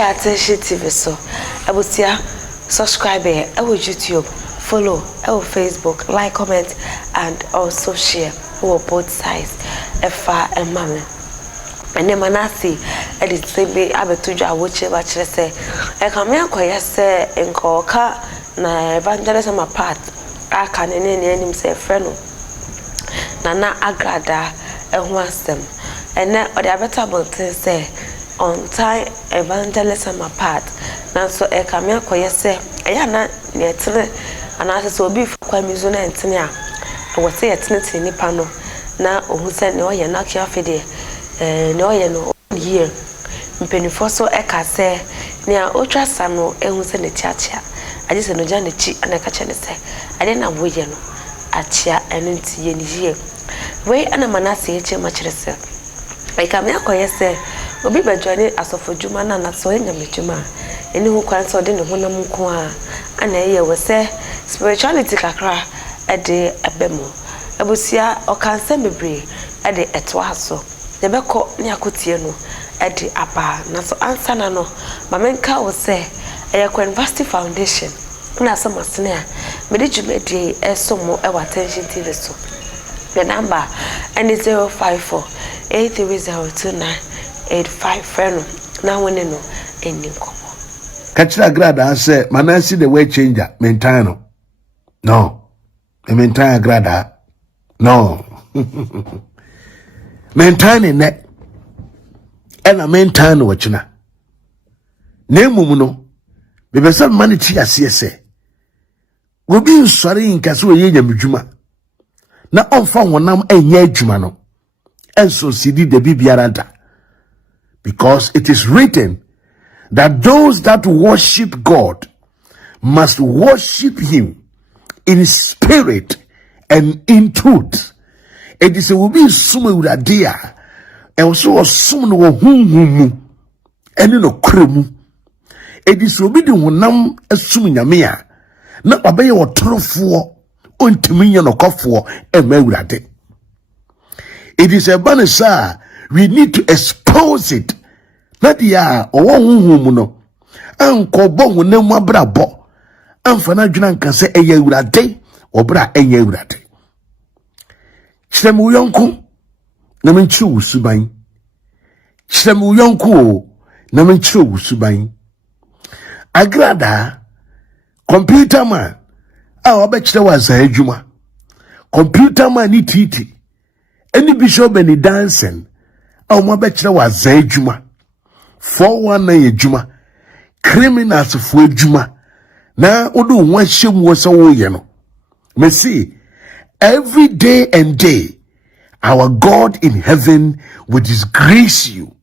I attention TV so I will see subscribe here. I will YouTube, follow, I will Facebook, like, comment, and also share. We both sides, Efa and Mama. And then Manasi, I did say, I be to you, watch it, watch it, say, I come here, say, and call car, na evangelism apart. I can any say, friend. Nana Agradaa, and once them. And then, or the better thing say, on time, evangelism apart. Now, so I come here, say, I am not near to it, and I so be for Mizuna and Tinia. I was say, it's not in the panel. Now, who said, no, you're not here for the. No, you know, here. Mpenifoɔ so eka say nea otwa sano ehu se ne tiatia age se no gya ne chi ana ka che ne se ade na boye no atia eno ntie ne yie we ana manase eche ma kire se e ka me akoye se obi badwane asofo djuma na so enya me djuma eni hu kwan so de ne honam nko a ana ye we se spirituality kakra ede abemo abusia okanse bebre ede eto aso Debeko ni akotie no edi aba na so ansa na no mamenka wo se Eyako University Foundation na so masene a mede djumedi esomo e attention TV so the number and 054 8302985 friend na woni no eni nkomo Kachira Agradaa say manasi the way changer maintain no maintain Agradaa no Maintain net and a maintain watchina. Name no, be some money tea as say. Will be sorry in Casu Yamujuma. Now on found one nam and yajumano, and so CD the Bibiaranta. Because it is written that those that worship God must worship Him in spirit and in truth. It is a will be sumo with a dear, and also a sumo whom and no cremu. It is will be the one assuming a mere, not a bay or trofo, untiminian or coffo, and merade. It is a banner, we need to expose it. Not ya or one no, Uncle Bon no more brabo, and Fanajuan can say a year or bra a year. Chiremu yonku na menchi usuban. Chiremu yonku na menchi usuban. Agradaa Computerman a obechire wa Azar adwuma. Computerman ni titi. Eni bishop ni dancing a o mabechire wa Azar adwuma. 419 adwuma. Criminals fo adwuma. Na odo won hyem wo so wo ye no. Mercy. Every day and day, our God in heaven will disgrace you.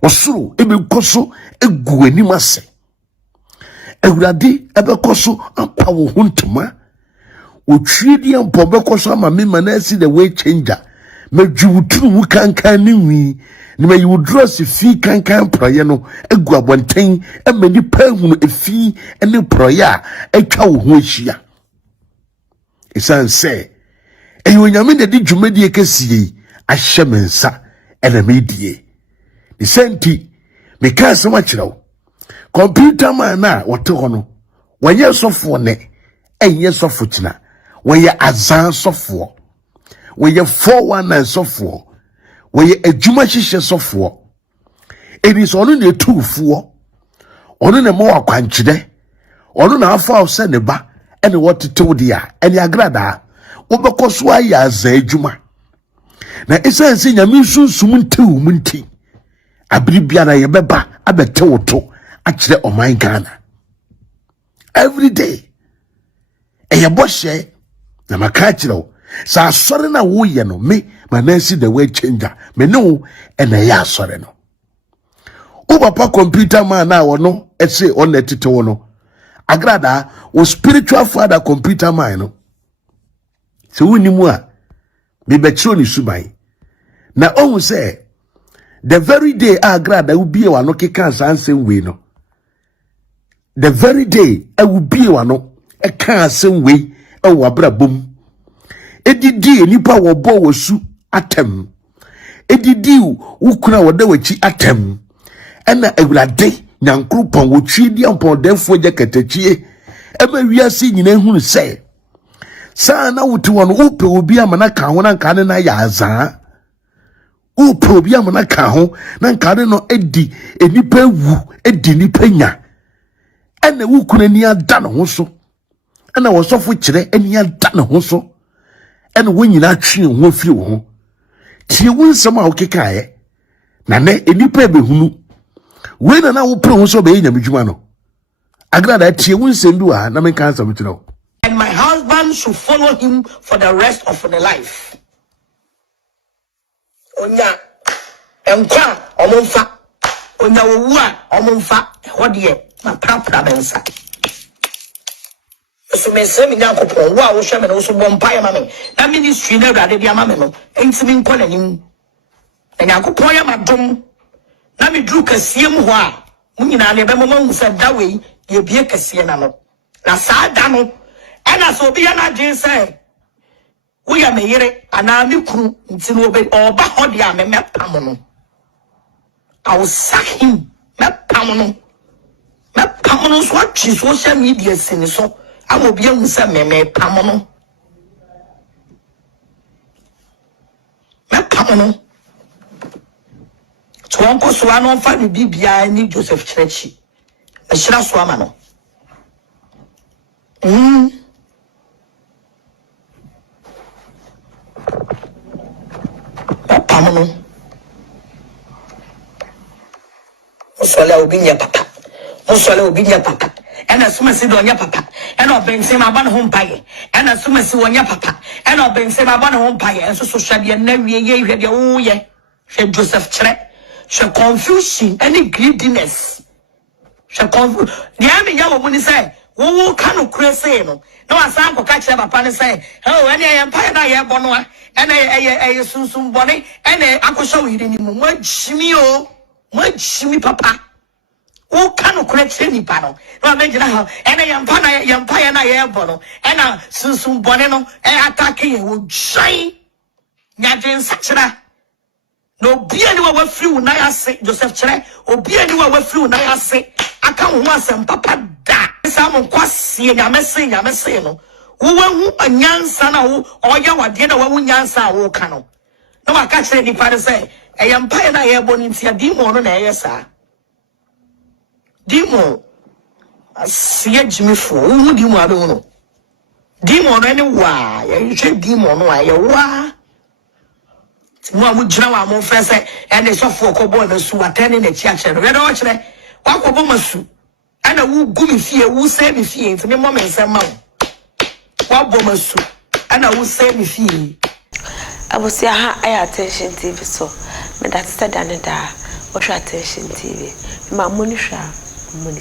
Osuru ebe koso egu animase. Ewurade ebe koso ampa wo huntuma. Otwidi ampa be koso ama me manasi the way changer. Mejuwuturu mu kankan ni wi. Ni me yudro se fi kankan proye no egu abonten e mani pa hunu efi ene proye etwa wo ho ahia. Isan say, and when you mean the Jumedi Kessi, I shemensa and a medie. The senti, because so much now. Computerman na what to honor. When you're so for ne, and yes of fortuna. When you're Azar software. When you're 419 software. When you're a Jumashisha software. It is only the 2-4. Only the more quantity. Only the 4 seneba. And what to tell dia and Agradaa obekoswa ya Azar adwuma na esense nyame sunsumunti umunti abribia na yebeba abetewoto akire oman Ghana every day eyeboshe na makachiro sa asore na wo ye no me manasi the way changer me no ena ya asore no o papa Computerman na wo no ese on etete wo no Agradaa o spiritual father Computerman no so wonimu a be betro ni suban na ohun say the very day Agradaa will be wa no keka ansem we no the very day I will be wa no e ka ansem we e wa brabom edidi enipa wo bo wo su atem edidi wo kuna wo da wachi atem ena Agradaa nyankropon wo twidi ampon defo je katachie ema wiase nyina hunu se sa na wote won upe obi amana ka ho na nka ne na ya Azar upe obi amana ka ho na nka ne no edi enipa wu edi nipa nya ena wukuna ni ada no ho so ena wosofo kire eni ada no ho so ena wonyina twe ho afiri wo ho tie wunsam a okekae na ne enipa behunu we na wo pre ho so be nyamedwuma no Agradaa tie wunsam bi wa na men kan sam tiro. And my husband should follow him for the rest of the life. Onya enkwa omonfa onya wowua omonfa hodie na prapra bensa. So me say me nyankopon wo a wo hwe me no so bompa ya mame na ministry na Agradaa dia mame no entimi nkọ nanim na nyankopon ya madom na me dru kasiem ho a munyina na be mo hu se dawe ye bie kasie na no na saa da no ena so bi ya na gye say wo ya me yere ana me kuru nti no be oba hodi a me mepam no I will sack him mepam no so atwi social media sini so amobi hu se me pam no mepam no so onko so ano fa ni bibia ni Joseph Church e shira so ama no Pamono. Musole obinya papa. Musole obinya papa. Ena sumasi do nya papa. Ena obense ma ban ho mpaye. Ena sumasi wonya papa. Ena obense ma ban ho mpaye. Enso so hwade na wie ye hwade wo ye. Hwe Joseph Chere. Hwe confusion any greediness. Hwe confu. Dia me ya wo muni say wo kanu krese no. No asan ko ka kire papa ne say, "Oh, ene ye mpaye na ye bo no a." Ene sunsum bone ene akosho yire ni mu magimi o magimi papa o kanu kure kire ni pa no no me gina ha ene yampa na ye bo no ena sunsum bone no attack ye wo gyan nyadwen sakira no bia ni wa wafiri wo na ase Joseph Chere obia ni wa wafiri wo na ase aka ho asem papa da sa mo kwase nyamese no wo anyansa na wo oya wade na wo nyansa wo ka no na waka kire ni pa say eyampa na ye boni ntia dimo no na yesa dimo asie jimifo wo dimo abe wo no dimo no ni wa ye hwe dimo no aye wa mo amu jina wa mo fe say ene sofo kobo na su atene na chi akere we do kire wa kobo masu ana wo gumi fie wo se mi fie ntime mo mensa ma wabomasu ana wo say me fie abusia ha aya attention TV so me that said anada what attention TV ma money sha money